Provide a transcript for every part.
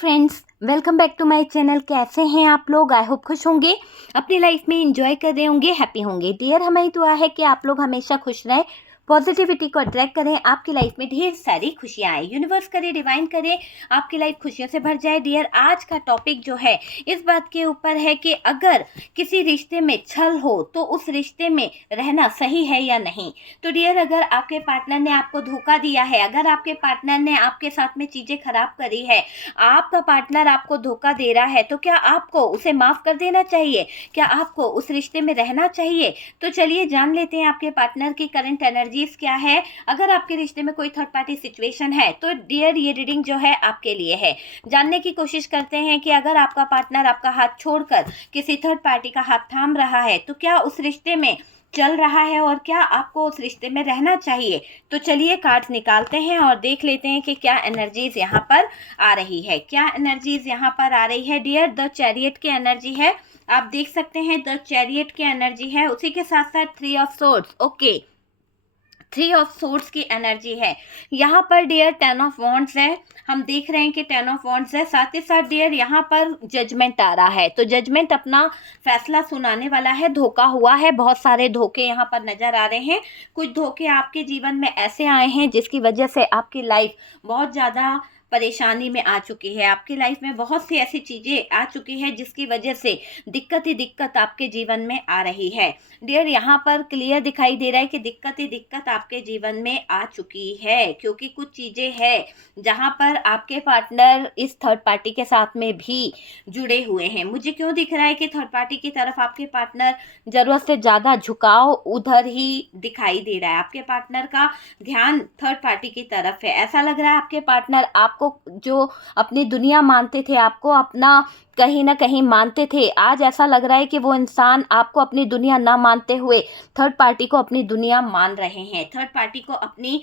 Friends, welcome back to my channel. कैसे हैं आप लोग? आई होप खुश होंगे, अपनी लाइफ में एंजॉय कर रहे होंगे, हैप्पी होंगे। डियर, हमारी दुआ है कि आप लोग हमेशा खुश रहें, पॉजिटिविटी को अट्रैक्ट करें, आपकी लाइफ में ढेर सारी खुशियां आए, यूनिवर्स करे, डिवाइन करे, आपकी लाइफ खुशियों से भर जाए। डियर, आज का टॉपिक जो है इस बात के ऊपर है कि अगर किसी रिश्ते में छल हो तो उस रिश्ते में रहना सही है या नहीं। तो डियर, अगर आपके पार्टनर ने आपको धोखा दिया है, अगर आपके पार्टनर ने आपके साथ में चीजें खराब करी है, आपका पार्टनर आपको धोखा दे रहा है, तो क्या आपको उसे माफ कर देना चाहिए? क्या आपको उस रिश्ते में रहना चाहिए? तो चलिए जान लेते हैं आपके पार्टनर की करंट एनर्जीज क्या है। अगर आपके रिश्ते में कोई थर्ड पार्टी सिचुएशन है तो डियर, ये रीडिंग जो है आपके लिए है। जानने की कोशिश करते हैं कि अगर आपका पार्टनर आपका हाथ छोड़कर किसी थर्ड पार्टी का हाथ थाम रहा है तो क्या उस रिश्ते में चल रहा है और क्या आपको उस रिश्ते में रहना चाहिए। तो चलिए कार्ड्स निकालते हैं और देख लेते हैं कि क्या एनर्जीज यहाँ पर आ रही है। क्या एनर्जीज यहाँ पर आ रही है डियर? द चैरियट की एनर्जी है, आप देख सकते हैं द चैरियट की एनर्जी है, उसी के साथ साथ 3 of swords. Okay, 3 of swords की एनर्जी है यहाँ पर डियर। 10 ऑफ वॉन्ड्स है, हम देख रहे हैं कि 10 ऑफ वॉन्ड्स है, साथ ही साथ डियर यहाँ पर जजमेंट आ रहा है। तो जजमेंट अपना फैसला सुनाने वाला है। धोखा हुआ है, बहुत सारे धोखे यहाँ पर नजर आ रहे हैं। कुछ धोखे आपके जीवन में ऐसे आए हैं जिसकी वजह से आपकी लाइफ बहुत ज़्यादा परेशानी में आ चुकी है। आपकी लाइफ में बहुत सी ऐसी चीज़ें आ चुकी है जिसकी वजह से दिक्कत ही दिक्कत आपके जीवन में आ रही है। डियर, यहाँ पर क्लियर दिखाई दे रहा है कि दिक्कत ही दिक्कत आपके जीवन में आ चुकी है, क्योंकि कुछ चीज़ें हैं जहाँ पर आपके पार्टनर इस थर्ड पार्टी के साथ में भी जुड़े हुए हैं। मुझे क्यों दिख रहा है कि थर्ड पार्टी की तरफ आपके पार्टनर ज़रूरत से ज़्यादा झुकाव उधर ही दिखाई दे रहा है। आपके पार्टनर का ध्यान थर्ड पार्टी की तरफ है। ऐसा लग रहा है आपके पार्टनर आपको जो अपनी दुनिया मानते थे, आपको अपना कहीं ना कहीं मानते थे, आज ऐसा लग रहा है कि वो इंसान आपको अपनी दुनिया ना मानते हुए थर्ड पार्टी को अपनी दुनिया मान रहे हैं। थर्ड पार्टी को अपनी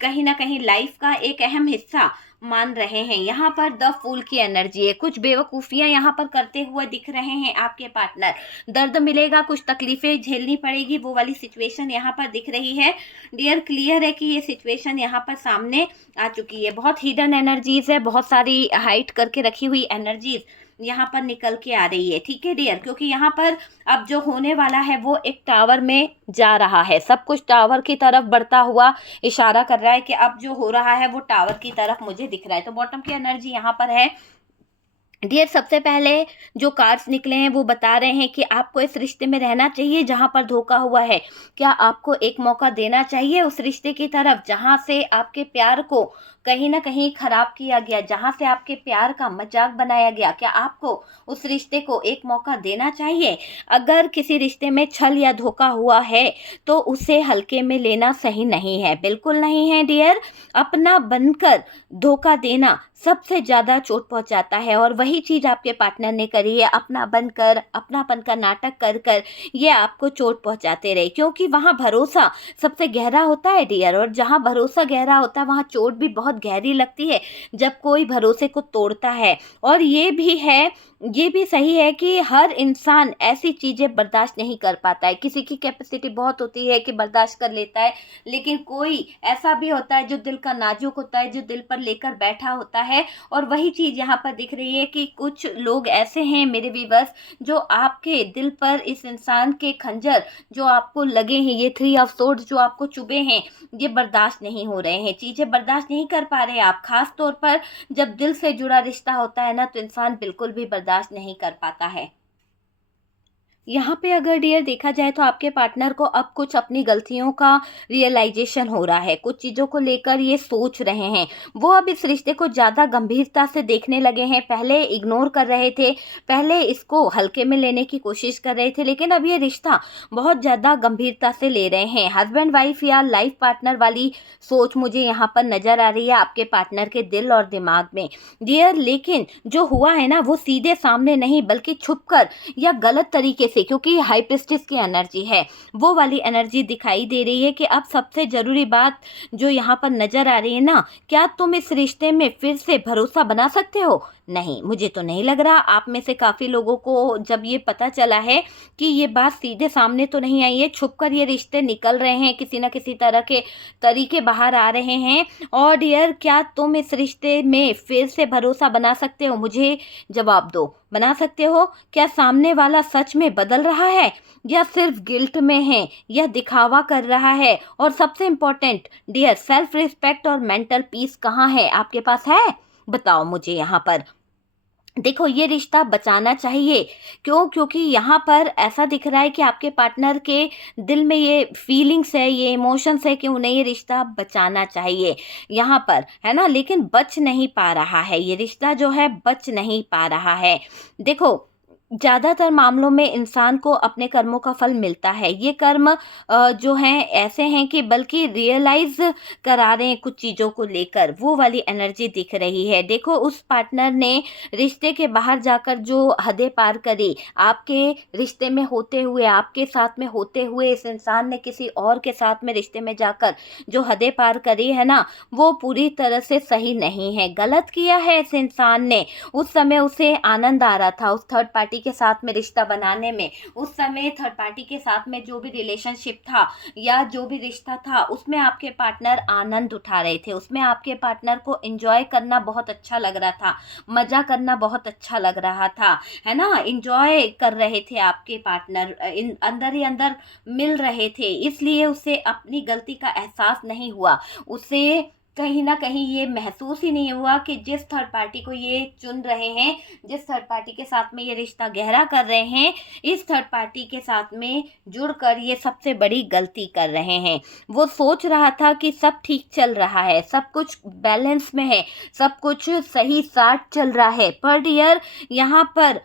कहीं ना कहीं लाइफ का एक अहम हिस्सा मान रहे हैं। यहाँ पर द फूल की एनर्जी है, कुछ बेवकूफ़ियाँ यहाँ पर करते हुए दिख रहे हैं आपके पार्टनर। दर्द मिलेगा, कुछ तकलीफ़ें झेलनी पड़ेगी, वो वाली सिचुएशन यहाँ पर दिख रही है। डियर, क्लियर है कि ये सिचुएशन यहाँ पर सामने आ चुकी है। बहुत हिडन एनर्जीज है, बहुत सारी हाइड करके रखी हुई एनर्जीज यहाँ पर निकल के आ रही है। ठीक है डियर, क्योंकि यहाँ पर अब जो होने वाला है वो एक टावर में जा रहा है। सब कुछ टावर की तरफ बढ़ता हुआ इशारा कर रहा है कि अब जो हो रहा है वो टावर की तरफ मुझे दिख रहा है। तो बॉटम की एनर्जी यहाँ पर है डियर। सबसे पहले जो कार्ड्स निकले हैं वो बता रहे हैं कि आपको इस रिश्ते में रहना चाहिए जहां पर धोखा हुआ है। क्या आपको एक मौका देना चाहिए उस रिश्ते की तरफ जहां से आपके प्यार को कहीं ना कहीं खराब किया गया, जहां से आपके प्यार का मजाक बनाया गया? क्या आपको उस रिश्ते को एक मौका देना चाहिए? अगर किसी रिश्ते में छल या धोखा हुआ है तो उसे हल्के में लेना सही नहीं है, बिल्कुल नहीं है डियर। अपना बनकर धोखा देना सबसे ज़्यादा चोट पहुंचाता है और वही चीज़ आपके पार्टनर ने करी है। अपना बनकर अपनापन का नाटक कर कर ये आपको चोट पहुंचाते रहे, क्योंकि वहाँ भरोसा सबसे गहरा होता है डियर, और जहाँ भरोसा गहरा होता है वहाँ चोट भी बहुत गहरी लगती है जब कोई भरोसे को तोड़ता है। और ये भी है, ये भी सही है कि हर इंसान ऐसी चीज़ें बर्दाश्त नहीं कर पाता है। किसी की कैपेसिटी बहुत होती है कि बर्दाश्त कर लेता है, लेकिन कोई ऐसा भी होता है जो दिल का नाजुक होता है, जो दिल पर लेकर बैठा होता है। और वही चीज़ यहाँ पर दिख रही है कि कुछ लोग ऐसे हैं मेरे व्यूअर्स जो आपके दिल पर इस इंसान के खंजर जो आपको लगे हैं, ये 3 ऑफ सोर्ड्स जो आपको चुभे हैं, ये बर्दाश्त नहीं हो रहे हैं, चीज़ें बर्दाश्त नहीं कर पा रहे आप। खास तौर पर जब दिल से जुड़ा रिश्ता होता है ना, तो इंसान बिल्कुल भी बर्दाश्त नहीं कर पाता है। यहाँ पे अगर डियर देखा जाए तो आपके पार्टनर को अब कुछ अपनी गलतियों का रियलाइजेशन हो रहा है, कुछ चीज़ों को लेकर ये सोच रहे हैं। वो अब इस रिश्ते को ज़्यादा गंभीरता से देखने लगे हैं। पहले इग्नोर कर रहे थे, पहले इसको हल्के में लेने की कोशिश कर रहे थे, लेकिन अब ये रिश्ता बहुत ज़्यादा गंभीरता से ले रहे हैं। हस्बैंड वाइफ या लाइफ पार्टनर वाली सोच मुझे यहाँ पर नज़र आ रही है आपके पार्टनर के दिल और दिमाग में डियर। लेकिन जो हुआ है ना वो सीधे सामने नहीं बल्कि छुपकर या गलत तरीके से, क्योंकि हाई प्रिस्टेस की एनर्जी है, वो वाली एनर्जी दिखाई दे रही है कि अब सबसे ज़रूरी बात जो यहाँ पर नज़र आ रही है ना, क्या तुम इस रिश्ते में फिर से भरोसा बना सकते हो? नहीं, मुझे तो नहीं लग रहा। आप में से काफ़ी लोगों को जब ये पता चला है कि ये बात सीधे सामने तो नहीं आई है, छुप कर ये रिश्ते निकल रहे हैं, किसी न किसी तरह के तरीके बाहर आ रहे हैं। और डियर, क्या तुम इस रिश्ते में फिर से भरोसा बना सकते हो? मुझे जवाब दो, बना सकते हो? क्या सामने वाला सच में बदल रहा है या सिर्फ गिल्ट में है या दिखावा कर रहा है? और सबसे इम्पोर्टेंट डियर, सेल्फ रिस्पेक्ट और मेंटल पीस कहाँ है? आपके पास है? बताओ मुझे यहाँ पर। देखो, ये रिश्ता बचाना चाहिए। क्यों? क्योंकि यहाँ पर ऐसा दिख रहा है कि आपके पार्टनर के दिल में ये फीलिंग्स है, ये इमोशंस है कि उन्हें ये रिश्ता बचाना चाहिए यहाँ पर, है ना? लेकिन बच नहीं पा रहा है, ये रिश्ता जो है बच नहीं पा रहा है। देखो, ज़्यादातर मामलों में इंसान को अपने कर्मों का फल मिलता है। ये कर्म जो हैं ऐसे हैं कि बल्कि रियलाइज़ करा रहे हैं कुछ चीज़ों को लेकर, वो वाली एनर्जी दिख रही है। देखो, उस पार्टनर ने रिश्ते के बाहर जाकर जो हदें पार करी, आपके रिश्ते में होते हुए, आपके साथ में होते हुए इस इंसान ने किसी और के साथ में रिश्ते में जाकर जो हदें पार करी है ना, वो पूरी तरह से सही नहीं है। गलत किया है इस इंसान ने। उस समय उसे आनंद आ रहा था उस थर्ड पार्टी के साथ में रिश्ता बनाने में। उस समय थर्ड पार्टी के साथ में जो भी रिलेशनशिप था या जो भी रिश्ता था, उसमें आपके पार्टनर आनंद उठा रहे थे, उसमें आपके पार्टनर को एंजॉय करना बहुत अच्छा लग रहा था, मज़ा करना बहुत अच्छा लग रहा था, है ना? एंजॉय कर रहे थे आपके पार्टनर, अंदर ही अंदर मिल रहे थे। इसलिए उसे अपनी गलती का एहसास नहीं हुआ। उसे कहीं न कहीं ये महसूस ही नहीं हुआ कि जिस थर्ड पार्टी को ये चुन रहे हैं, जिस थर्ड पार्टी के साथ में ये रिश्ता गहरा कर रहे हैं, इस थर्ड पार्टी के साथ में जुड़कर ये सबसे बड़ी गलती कर रहे हैं। वो सोच रहा था कि सब ठीक चल रहा है, सब कुछ बैलेंस में है, सब कुछ सही साथ चल रहा है। पर डियर, यहाँ पर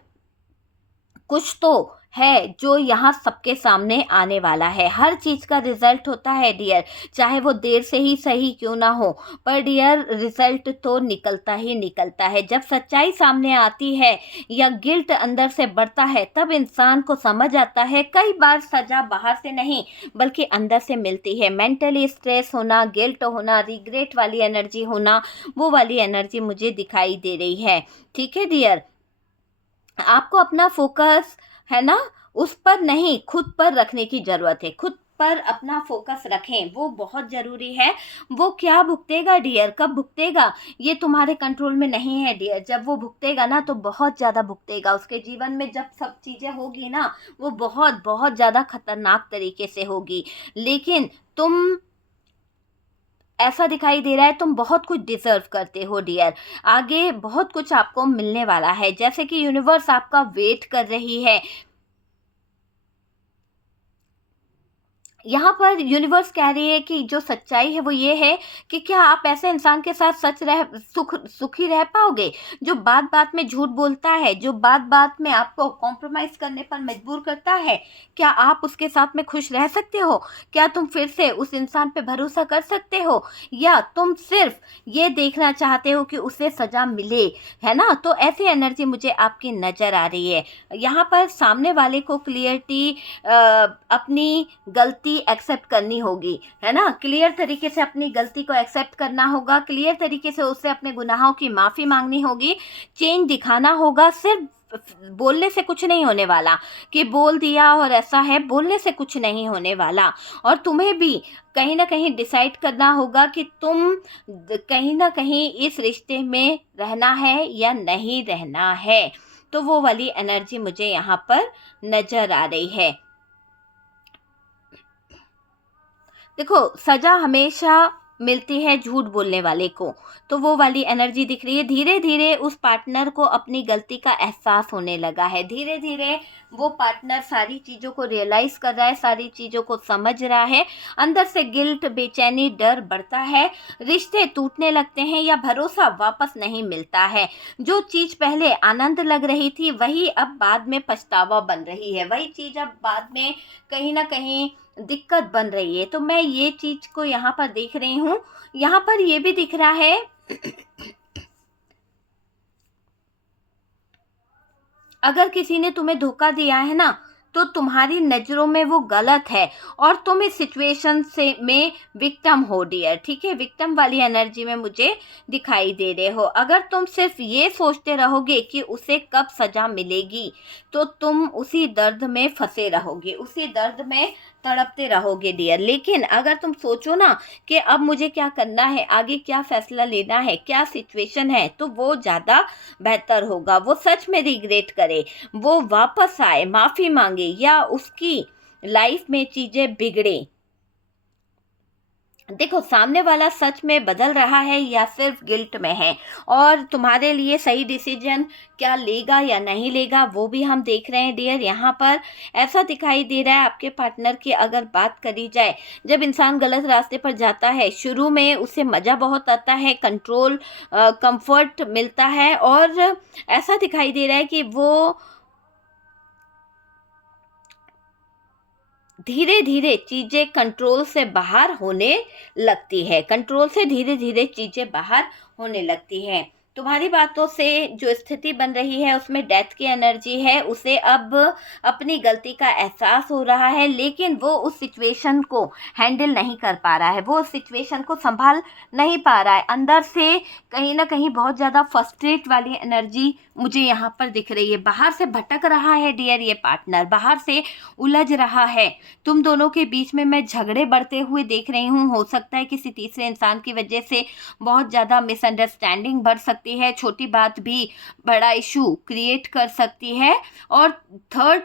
कुछ तो है जो यहाँ सबके सामने आने वाला है। हर चीज़ का रिजल्ट होता है डियर, चाहे वो देर से ही सही क्यों ना हो, पर डियर रिजल्ट तो निकलता ही निकलता है। जब सच्चाई सामने आती है या गिल्ट अंदर से बढ़ता है, तब इंसान को समझ आता है कई बार सज़ा बाहर से नहीं बल्कि अंदर से मिलती है। मेंटली स्ट्रेस होना, गिल्ट होना, रिग्रेट वाली एनर्जी होना, वो वाली एनर्जी मुझे दिखाई दे रही है। ठीक है डियर, आपको अपना फोकस, है ना, उस पर नहीं खुद पर रखने की ज़रूरत है। खुद पर अपना फोकस रखें, वो बहुत ज़रूरी है। वो क्या भुगतेगा डियर, कब भुगतेगा, ये तुम्हारे कंट्रोल में नहीं है डियर। जब वो भुगतेगा ना तो बहुत ज़्यादा भुगतेगा। उसके जीवन में जब सब चीज़ें होगी ना, वो बहुत बहुत ज़्यादा खतरनाक तरीके से होगी। लेकिन तुम, ऐसा दिखाई दे रहा है तुम बहुत कुछ डिज़र्व करते हो डियर। आगे बहुत कुछ आपको मिलने वाला है, जैसे कि यूनिवर्स आपका वेट कर रही है। यहाँ पर यूनिवर्स कह रही है कि जो सच्चाई है वो ये है कि क्या आप ऐसे इंसान के साथ सुखी रह पाओगे जो बात बात में झूठ बोलता है, जो बात बात में आपको कॉम्प्रोमाइज़ करने पर मजबूर करता है? क्या आप उसके साथ में खुश रह सकते हो? क्या तुम फिर से उस इंसान पे भरोसा कर सकते हो, या तुम सिर्फ ये देखना चाहते हो कि उसे सज़ा मिले, है ना? तो ऐसी एनर्जी मुझे आपकी नज़र आ रही है। यहाँ पर सामने वाले को क्लियरिटी, अपनी गलती एक्सेप्ट करनी होगी, है ना? क्लियर तरीके से अपनी गलती को एक्सेप्ट करना होगा, क्लियर तरीके से उससे अपने गुनाहों की माफ़ी मांगनी होगी, चेंज दिखाना होगा। सिर्फ बोलने से कुछ नहीं होने वाला कि बोल दिया और ऐसा है, बोलने से कुछ नहीं होने वाला। और तुम्हें भी कहीं ना कहीं डिसाइड करना होगा कि तुम कहीं ना कहीं इस रिश्ते में रहना है या नहीं रहना है। तो वो वाली एनर्जी मुझे यहाँ पर नज़र आ रही है। देखो, सज़ा हमेशा मिलती है झूठ बोलने वाले को, तो वो वाली एनर्जी दिख रही है। धीरे धीरे उस पार्टनर को अपनी गलती का एहसास होने लगा है, धीरे धीरे वो पार्टनर सारी चीज़ों को रियलाइज़ कर रहा है, सारी चीज़ों को समझ रहा है। अंदर से गिल्ट, बेचैनी, डर बढ़ता है, रिश्ते टूटने लगते हैं या भरोसा वापस नहीं मिलता है। जो चीज़ पहले आनंद लग रही थी वही अब बाद में पछतावा बन रही है, वही चीज़ अब बाद में कहीं ना कहीं दिक्कत बन रही है। तो मैं ये चीज़ को यहाँ पर देख रही हूँ। यहाँ पर ये भी दिख रहा है अगर किसी ने तुम्हें धोखा दिया है ना, तो तुम्हारी नज़रों में वो गलत है और तुम इस सिचुएशन से में विक्टिम हो डियर, ठीक है। विक्टिम वाली एनर्जी में मुझे दिखाई दे रहे हो। अगर तुम सिर्फ ये सोचते रहोगे कि उसे कब सज़ा मिलेगी तो तुम उसी दर्द में फंसे रहोगे, उसी दर्द में तड़पते रहोगे डियर। लेकिन अगर तुम सोचो ना कि अब मुझे क्या करना है, आगे क्या फैसला लेना है, क्या सिचुएशन है, तो वो ज़्यादा बेहतर होगा। वो सच में रिग्रेट करे, वो वापस आए, माफ़ी मांगे या उसकी लाइफ में चीज़ें बिगड़े। देखो सामने वाला सच में बदल रहा है या सिर्फ गिल्ट में है, और तुम्हारे लिए सही डिसीजन क्या लेगा या नहीं लेगा वो भी हम देख रहे हैं डियर। यहाँ पर ऐसा दिखाई दे रहा है आपके पार्टनर की अगर बात करी जाए, जब इंसान गलत रास्ते पर जाता है शुरू में उसे मज़ा बहुत आता है, कंट्रोल कंफर्ट मिलता है, और ऐसा दिखाई दे रहा है कि वो धीरे धीरे चीज़ें कंट्रोल से बाहर होने लगती है, कंट्रोल से धीरे धीरे चीज़ें बाहर होने लगती हैं। तुम्हारी बातों से जो स्थिति बन रही है उसमें डेथ की एनर्जी है, उसे अब अपनी गलती का एहसास हो रहा है, लेकिन वो उस सिचुएशन को हैंडल नहीं कर पा रहा है, वो उस सिचुएशन को संभाल नहीं पा रहा है। अंदर से कहीं ना कहीं बहुत ज़्यादा फ्रस्ट्रेट वाली एनर्जी मुझे यहाँ पर दिख रही है। बाहर से भटक रहा है डियर ये पार्टनर, बाहर से उलझ रहा है। तुम दोनों के बीच में मैं झगड़े बढ़ते हुए देख रही हूँ। हो सकता है किसी तीसरे इंसान की वजह से बहुत ज़्यादा मिसअंडरस्टैंडिंग बढ़ सकती है, छोटी बात भी बड़ा इशू क्रिएट कर सकती है, और थर्ड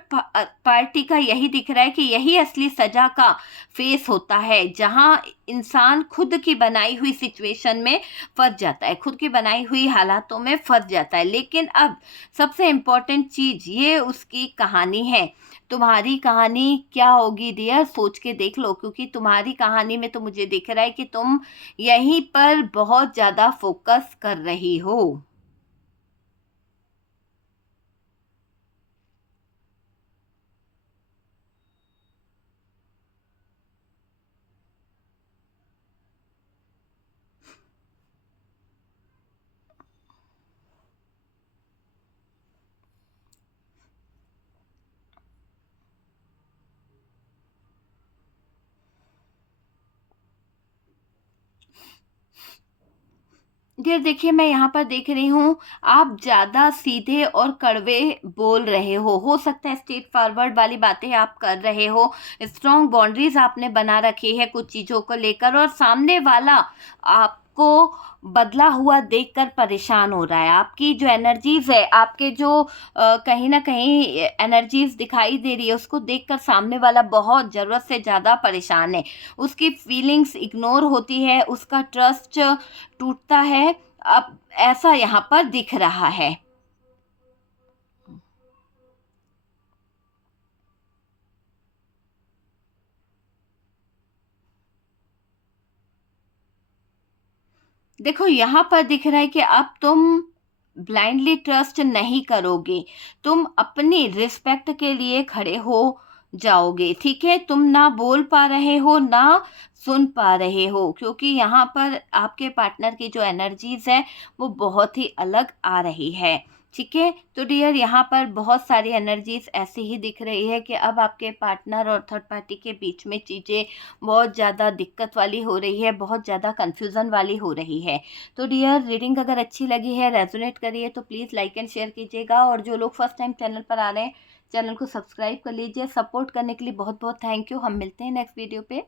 पार्टी का यही दिख रहा है कि यही असली सज़ा का फेस होता है, जहाँ इंसान खुद की बनाई हुई सिचुएशन में फंस जाता है, खुद की बनाई हुई हालातों में फंस जाता है। लेकिन अब सबसे इम्पोर्टेंट चीज़ ये उसकी कहानी है। तुम्हारी कहानी क्या होगी डियर, सोच के देख लो, क्योंकि तुम्हारी कहानी में तो मुझे दिख रहा है कि तुम यहीं पर बहुत ज़्यादा फोकस कर रही हो। डियर देखिए, मैं यहाँ पर देख रही हूँ आप ज़्यादा सीधे और कड़वे बोल रहे हो सकता है स्ट्रेट फॉरवर्ड वाली बातें आप कर रहे हो, स्ट्रॉन्ग बाउंड्रीज आपने बना रखी है कुछ चीज़ों को लेकर, और सामने वाला आपको बदला हुआ देखकर परेशान हो रहा है। आपकी जो एनर्जीज है, आपके जो कहीं ना कहीं एनर्जीज दिखाई दे रही है, उसको देखकर सामने वाला बहुत ज़रूरत से ज़्यादा परेशान है। उसकी फीलिंग्स इग्नोर होती है, उसका ट्रस्ट टूटता है। अब ऐसा यहाँ पर दिख रहा है। देखो यहाँ पर दिख रहा है कि अब तुम ब्लाइंडली ट्रस्ट नहीं करोगे, तुम अपनी रिस्पेक्ट के लिए खड़े हो जाओगे, ठीक है। तुम ना बोल पा रहे हो ना सुन पा रहे हो, क्योंकि यहाँ पर आपके पार्टनर की जो एनर्जीज है वो बहुत ही अलग आ रही है, ठीक है। तो डियर यहाँ पर बहुत सारी एनर्जीज ऐसी ही दिख रही है कि अब आपके पार्टनर और थर्ड पार्टी के बीच में चीज़ें बहुत ज़्यादा दिक्कत वाली हो रही है, बहुत ज़्यादा कंफ्यूजन वाली हो रही है। तो डियर रीडिंग अगर अच्छी लगी है, रेजोनेट करिए तो प्लीज़ लाइक एंड शेयर कीजिएगा, और जो लोग फर्स्ट टाइम चैनल पर आ रहे हैं चैनल को सब्सक्राइब कर लीजिए। सपोर्ट करने के लिए बहुत बहुत थैंक यू। हम मिलते हैं नेक्स्ट वीडियो पे।